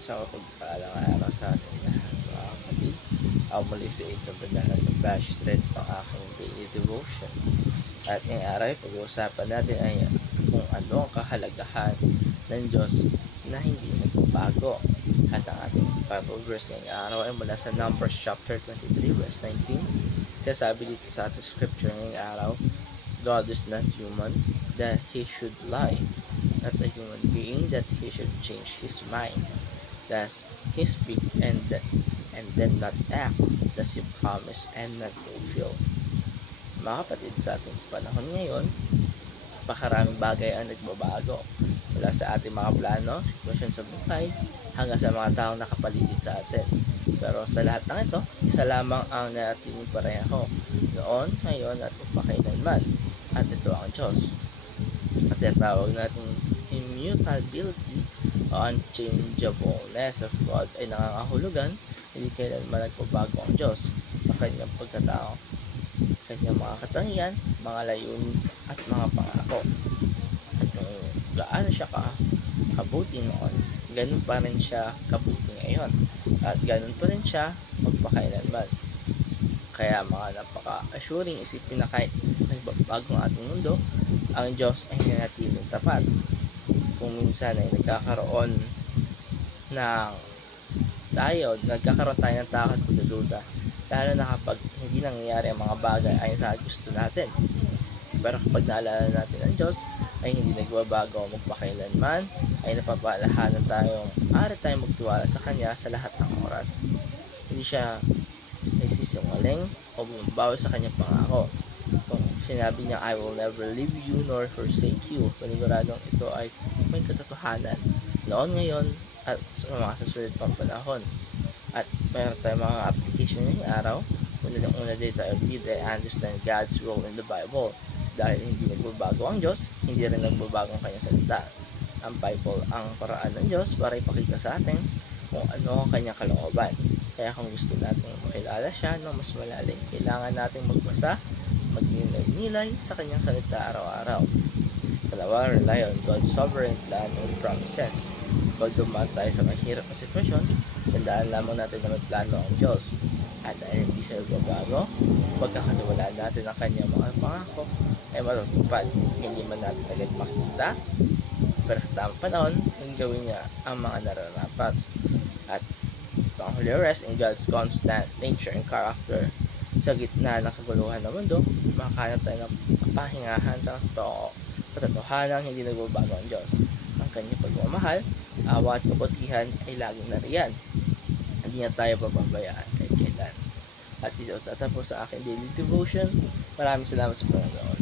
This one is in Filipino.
Sa pagpaalang araw sa ating lahat, mga kapatid. Ako muli si Ito Bananas ng Bash Thread ng aking daily devotion. At ngayong araw, pag-uusapan natin ay kung ano ang kahalagahan ng Diyos na hindi nagbabago. At ang ating Bible verse ngayong araw ay mula sa Numbers chapter 23 verse 19. Kaya sabi dito sa ating scripture ngayong araw, God is not human that He should lie, not a human being that He should change His mind. Does He speak and then not act? Does He promise and not fulfill? Mga kapatid, sa ating panahon ngayon, napakaraming bagay ang nagbabago. Mula sa ating mga plano, sitwasyon sa buhay, hanggang sa mga taong nakapaligid sa atin. Pero sa lahat ng ito, isa lamang ang nanatiling pareho. Noon, ngayon, at magpakailanman. At ito ang Diyos. At tinatawag natin immutability o unchangeableness of God ay nangangahulugan, hindi kailanman nagbabago ang Diyos sa kanyang pagkatao, kanyang mga katangian, mga layunin at mga pangako. At kung gaano siya kabuti noon, ganun pa rin siya kabuti ngayon, at ganun pa rin siya magpakailanman. Kaya mga napaka-assuring isipin na kahit nagbabago ang ating mundo, ang Diyos ay nanatiling tapat. Kung minsan ay nagkakaroon tayo ng takot at pagdududa, lalo na kapag hindi nangyayari ang mga bagay ayon sa gusto natin. Pero kapag naalala natin ang Diyos ay hindi nagbabago magpakailanman, ay napapalahanan tayong magtiwala sa Kanya sa lahat ng oras. Hindi siya nagsisinungaling o bumabawi sa Kanyang pangako. Kung sinabi niya, I will never leave you nor forsake you, paniguradong ito ay may katotohanan noon, ngayon, at sa mga susunod pang panahon. At mayroon tayong mga application ngayong araw. Una dito ay read and understand God's role in the Bible. Dahil hindi nagbabago ang Diyos, hindi rin nagbabago ang Kanyang salita. Ang Bible ang paraan ng Diyos para ipakita sa atin kung ano ang Kanyang kalooban. Kaya kung gusto natin makilala siya ng mas malalim, kailangan natin magbasa, magnilay sa Kanyang salita araw-araw. Pangalawa, rely on God's sovereign plan and promises. Pag dumaan tayo sa mahirap na sitwasyon, tandaan lamang natin na may plano ang Diyos. At dahil hindi siya nagbabago, pagkakatiwalaan natin ang Kanyang mga pangako ay matutupad. Hindi man natin agad makita, pero sa tamang panahon, yung gawin niya ang mga nararapat. At panghuli, rest in God's constant nature and character. Sa gitna ng kaguluhan ng mundo, makahanap tayo ng kapahingahan sa katotohanan hindi nagbabago ang Diyos. Ang Kanyang pagmamahal, awa at kabutihan ay laging nariyan. Hindi na tayo pababayaan kahit kailan. At dito tatapos sa aking daily devotion. Maraming salamat sa panonood.